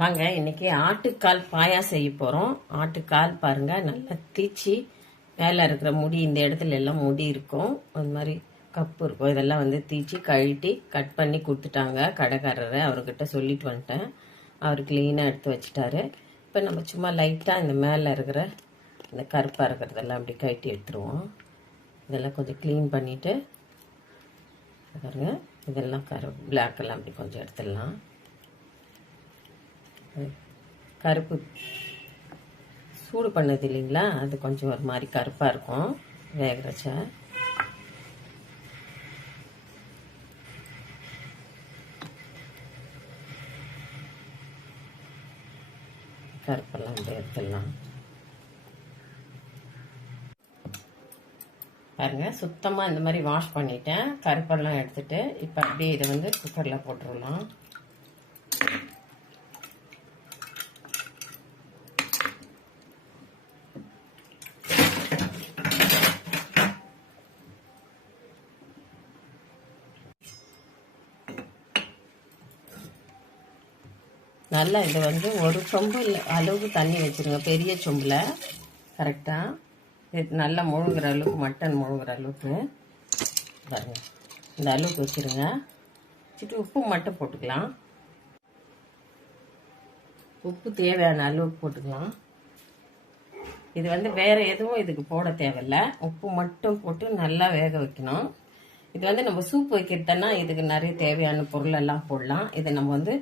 வாங்க இன்னைக்கு ஆட்டுக்கால் பாயா செய்ய போகிறோம். ஆட்டுக்கால் பாருங்க நல்லா தீச்சி மேலே இருக்கிற முடி இந்த இடத்துல எல்லாம் முடி இருக்கும், அது மாதிரி கப்பு இருக்கும், இதெல்லாம் வந்து தீச்சி கழட்டி கட் பண்ணி கொடுத்துட்டாங்க கடைக்காரரை. அவர்கிட்ட சொல்லிட்டு வந்துட்டேன், அவர் க்ளீனாக எடுத்து வச்சுட்டாரு. இப்போ நம்ம சும்மா லைட்டாக இந்த மேலே இருக்கிற இந்த கருப்பாக இருக்கிறதெல்லாம் அப்படி கழட்டி எடுத்துருவோம். இதெல்லாம் கொஞ்சம் க்ளீன் பண்ணிவிட்டு பாருங்க, இதெல்லாம் பிளாக்கெல்லாம் அப்படி கொஞ்சம் எடுத்துடலாம். கருப்பு சூடு பண்ணது இல்லைங்களா, அது கொஞ்சம் ஒரு மாதிரி கருப்பாக இருக்கும் வேகிறச்ச. கருப்பெல்லாம் அப்படியே எடுத்துடலாம். பாருங்க சுத்தமாக இந்த மாதிரி வாஷ் பண்ணிட்டேன், கருப்பெல்லாம் எடுத்துட்டு இப்போ அப்படியே இதை வந்து குக்கரில் போட்டுடலாம். நல்லா இது வந்து ஒரு சொம்பு அளவுக்கு தண்ணி வச்சுருங்க, பெரிய சொம்பில் கரெக்டாக. இது நல்லா முழுகிற அளவுக்கு, மட்டன் முழுகிற அளவுக்கு பாருங்க, இந்த அளவுக்கு வச்சுருங்க. வச்சுட்டு உப்பு மட்டும் போட்டுக்கலாம். உப்பு தேவையான அளவுக்கு போட்டுக்கலாம். இது வந்து வேறு எதுவும் இதுக்கு போட தேவையில்லை, உப்பு மட்டும் போட்டு நல்லா வேக வைக்கணும். இது வந்து நம்ம சூப் வைக்கிறதுனா இதுக்கு நிறைய தேவையான பொருளெல்லாம் போடலாம். இது நம்ம வந்து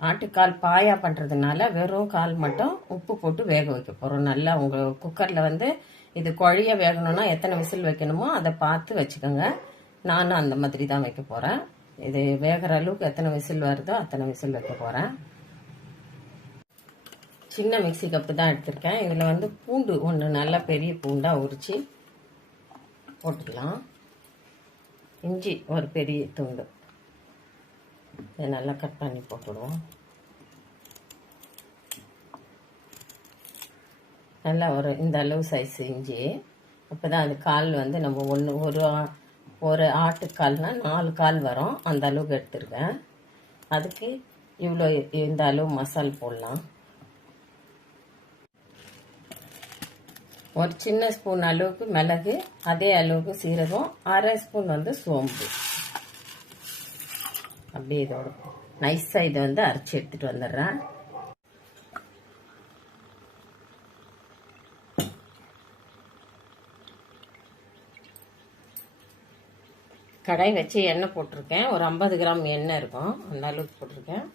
ஆட்டுக்கால் பாயா பண்ணுறதுனால வெறும் கால் மட்டும் உப்பு போட்டு வேக வைக்க போகிறோம். நல்லா உங்கள் குக்கரில் வந்து இது குழைய வேகணும்னா எத்தனை விசில் வைக்கணுமோ அதை பார்த்து வச்சுக்கோங்க. நானும் அந்த மாதிரி தான் வைக்க போகிறேன். இது வேகிற அளவுக்கு எத்தனை விசில் வருதோ அத்தனை விசில் வைக்க போகிறேன். சின்ன மிக்சி கப்பு தான் எடுத்திருக்கேன். இதில் வந்து பூண்டு ஒன்று நல்லா பெரிய பூண்டாக உரித்து போட்டுக்கலாம். இஞ்சி ஒரு பெரிய துண்டு இதை நல்லா கட் பண்ணி போட்டுடுவோம். நல்லா இந்த அளவு சைஸ் இஞ்சி. அப்போ தான் அது கால் வந்து நம்ம ஒரு ஆட்டுக்கால்னா 4 கால் வரும், அந்த அளவுக்கு எடுத்துருக்கேன். அதுக்கு இவ்வளோ இந்த அளவு மசால் போடலாம். ஒரு சின்ன ஸ்பூன் அளவுக்கு மிளகு, அதே அளவுக்கு சீரகம், 1/2 ஸ்பூன் வந்து சோம்பு. அப்படியே இதோட நைஸாக இதை வந்து அரைச்சி எடுத்துகிட்டு வந்துடுறேன். கடாய் வச்சு எண்ணெய் போட்டிருக்கேன், ஒரு 50 கிராம் எண்ணெய் இருக்கும், அந்த அளவுக்கு போட்டிருக்கேன்.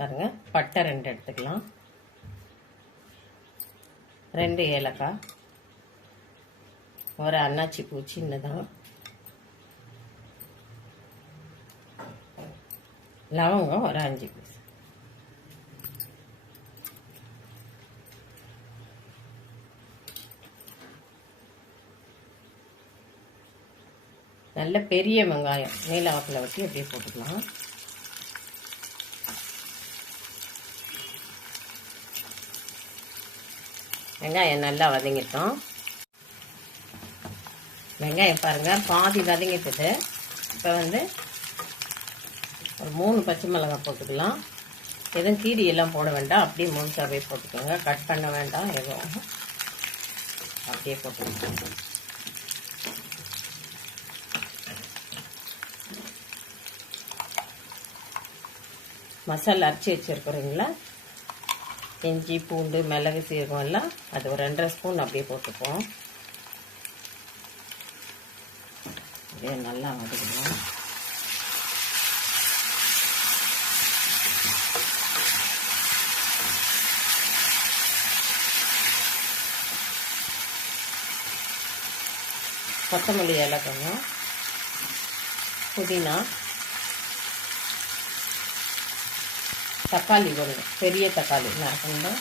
பாருங்க, பட்டை 2 எடுத்துக்கலாம், 2 ஏலக்காய், ஒரு அன்னாச்சி பூ சின்னதான், லவங்கம் ஒரு 5 பீஸ். நல்ல பெரிய வெங்காயம் நீல வாக்கில் வெட்டி அப்படியே போட்டுக்கலாம். வெங்காயம் நல்லா வதங்கிட்டோம். வெங்காயம் பாருங்க பாதி வதங்கிட்டது. இப்போ வந்து ஒரு 3 பச்சை மிளகாய் போட்டுக்கலாம். எதுவும் கீரி எல்லாம் போட வேண்டாம், அப்படியே முழுசாவே போட்டுக்கோங்க, கட் பண்ண வேண்டாம் எதுவும், அப்படியே போட்டுக்கோங்க. மசாலா அரைச்சி வச்சுருக்குறீங்களா, இஞ்சி பூண்டு மிளகு சீரகம் எல்லாம், அது ஒரு 2.5 ஸ்பூன் அப்படியே போட்டுப்போம். அப்படியே நல்லா வதக்கணும். கொத்தமல்லி இலை கொஞ்சம், புதினா, தக்காளி ஒன்று பெரிய தக்காளி நறுக்கணும்,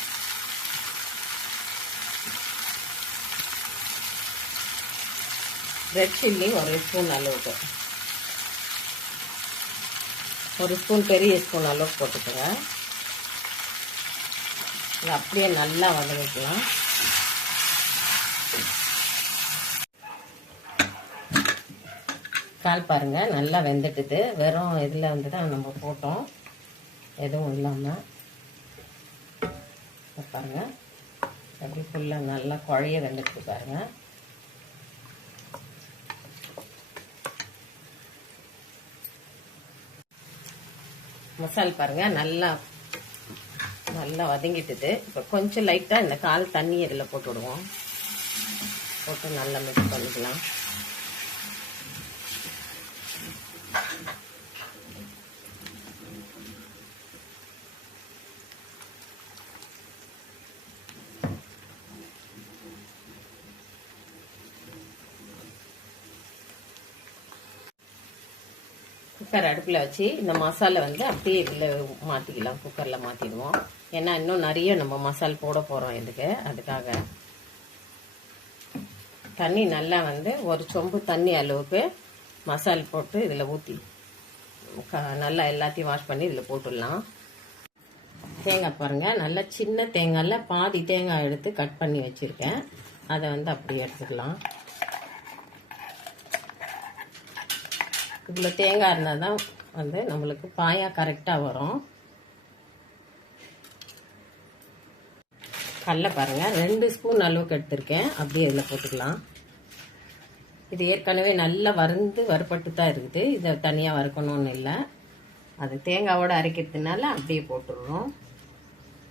ரெட் சில்லி ஒரு ஸ்பூன் அளவுக்கு, ஒரு ஸ்பூன் பெரிய ஸ்பூன் அளவுக்கு போட்டுக்கோங்க. இது அப்படியே நல்லா வதக்கிக்கலாம். கால் பாருங்கள் நல்லா வெந்துட்டுது. வெறும் இதில் வந்து தான் நம்ம போட்டோம். எதுவும் இல்லாமல் பாருங்கள். அப்படி ஃபுல்லாக நல்லா குழைய வெந்துட்டு பாருங்கள். மசால் பாருங்கள் நல்லா வதங்கிட்டுது. இப்போ கொஞ்சம் லைட்டாக இந்த கால் தண்ணி இதில் போட்டு விடுவோம். போட்டு நல்லா மிக்ஸ் பண்ணிக்கலாம். குக்கர் அடுப்பில் வச்சு இந்த மசாலா வந்து அப்படியே இதில் மாற்றிக்கலாம். குக்கரில் மாற்றிடுவோம். ஏன்னா இன்னும் நிறைய நம்ம மசால் போட போகிறோம் இதுக்கு. அதுக்காக தண்ணி நல்லா வந்து ஒரு சொம்பு தண்ணி அளவுக்கு மசால் போட்டு இதில் ஊற்றி நல்லா எல்லாத்தையும் வாஷ் பண்ணி இதில் போட்டுடலாம். தேங்காய் பாருங்கள், நல்லா சின்ன தேங்காயில் பாதி தேங்காய் எடுத்து கட் பண்ணி வச்சுருக்கேன். அதை வந்து அப்படியே எடுத்துக்கலாம். இவ்வளோ தேங்காய் இருந்தால் தான் வந்து நம்மளுக்கு பாயா கரெக்டாக வரும். கடலை பாருங்கள் 2 ஸ்பூன் அளவுக்கு எடுத்திருக்கேன். அப்படியே இதில் போட்டுக்கலாம். இது ஏற்கனவே நல்லா வறுபட்டு தான் இருக்குது. இதை தனியாக வறுக்கணும்னு இல்லை. அது தேங்காவோடு அரைக்கிறதுனால அப்படியே போட்டுடுறோம்.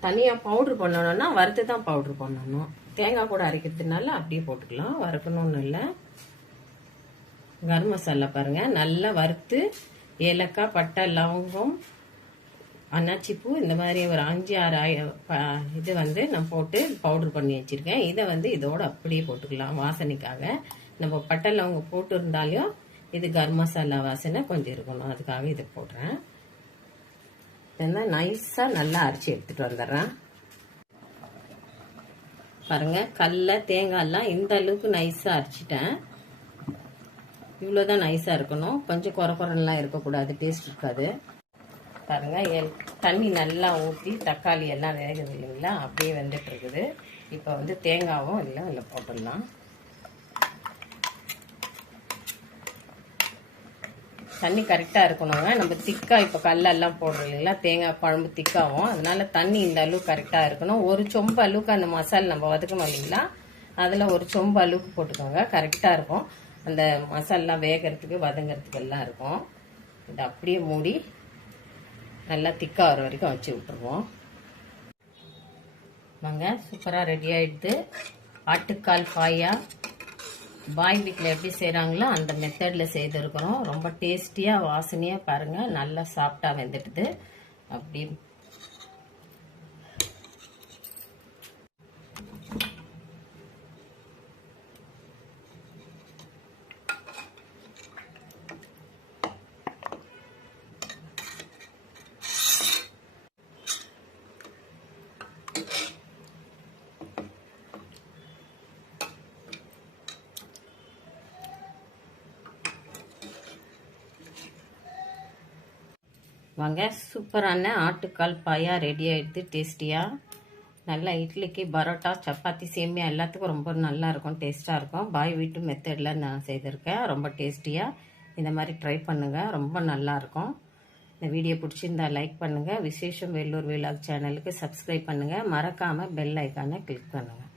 தனியாக பவுட்ரு பண்ணணும்னா வறுத்து தான் பவுட்ரு பண்ணணும். தேங்காய் கூட அரைக்கிறதுனால அப்படியே போட்டுக்கலாம். வறுக்கணும்னு இல்லை. கரம் மசாலா பாருங்கள் நல்லா வறுத்து ஏலக்காய், பட்டை, லவங்கம், அன்னாச்சிப்பூ இந்த மாதிரி ஒரு 5-6 இது வந்து நான் போட்டு பவுட்ரு பண்ணி வச்சுருக்கேன். இதை வந்து இதோடு அப்படியே போட்டுக்கலாம் வாசனைக்காக. நம்ம பட்டை லவங்கம் போட்டு இருந்தாலும் இது கரம் மசாலா வாசனை கொஞ்சம் இருக்கணும். அதுக்காக இதை போடுறேன். இதெல்லாம் நைஸாக நல்லா அரைச்சி எடுத்துகிட்டு வந்துடுறேன். பாருங்கள் கடலை தேங்காயெல்லாம் இந்த அளவுக்கு நைஸாக அரைச்சிட்டேன். இவ்வளோதான் நைஸாக இருக்கணும். கொஞ்சம் குறலாம் இருக்கக்கூடாது, டேஸ்ட் இருக்காது. பாருங்கள் தண்ணி நல்லா ஊற்றி தக்காளி எல்லாம் வேகுது இல்லைங்களா, அப்படியே வெந்துட்டு இருக்குது. இப்போ வந்து தேங்காவும் இதில் போட்டுடலாம். தண்ணி கரெக்டாக இருக்கணுங்க. நம்ம திக்காக இப்போ கல்லெல்லாம் போடுறோம் இல்லைங்களா, தேங்காய் குழம்பு திக்காகும். அதனால தண்ணி இந்த அளவுக்கு கரெக்டாக இருக்கணும். ஒரு சொம்பு அளவுக்கு அந்த மசாலா நம்ம வதக்கணும் இல்லைங்களா, அதில் ஒரு சொம்பு அளவுக்கு போட்டுக்கோங்க. கரெக்டாக இருக்கும். அந்த மசாலெலாம் வேகிறதுக்கு வதங்கிறதுக்கு எல்லாம் இருக்கும். இதை அப்படியே மூடி நல்லா திக்காக வர வரைக்கும் வச்சு விட்டுருவோம். வாங்க, சூப்பராக ரெடி ஆகிடுது. ஆட்டுக்கால் பாயா பாய் வீட்டில் எப்படி செய்கிறாங்களோ அந்த மெத்தடில் செய்திருக்கிறோம். ரொம்ப டேஸ்டியாக வாசனையாக பாருங்கள், நல்லா சாஃப்டாக வெந்துட்டுது. அப்படி வாங்க, சூப்பரான ஆட்டுக்கால் பாயா ரெடி ஆகிடுது. டேஸ்டியாக நல்லா இட்லிக்கு, பரோட்டா, சப்பாத்தி, சேமியா எல்லாத்துக்கும் ரொம்ப நல்லா இருக்கும், டேஸ்ட்டாக இருக்கும். பாய் வீட்டு மெத்தடில் நான் செய்திருக்கேன். ரொம்ப டேஸ்டியாக இந்த மாதிரி ட்ரை பண்ணுங்கள், ரொம்ப நல்லாயிருக்கும். இந்த வீடியோ பிடிச்சிருந்தா லைக் பண்ணுங்கள். விசேஷம் வெள்ளூர் விலாக் சேனலுக்கு சப்ஸ்கிரைப் பண்ணுங்கள். மறக்காமல் பெல் ஐக்கானை கிளிக் பண்ணுங்கள்.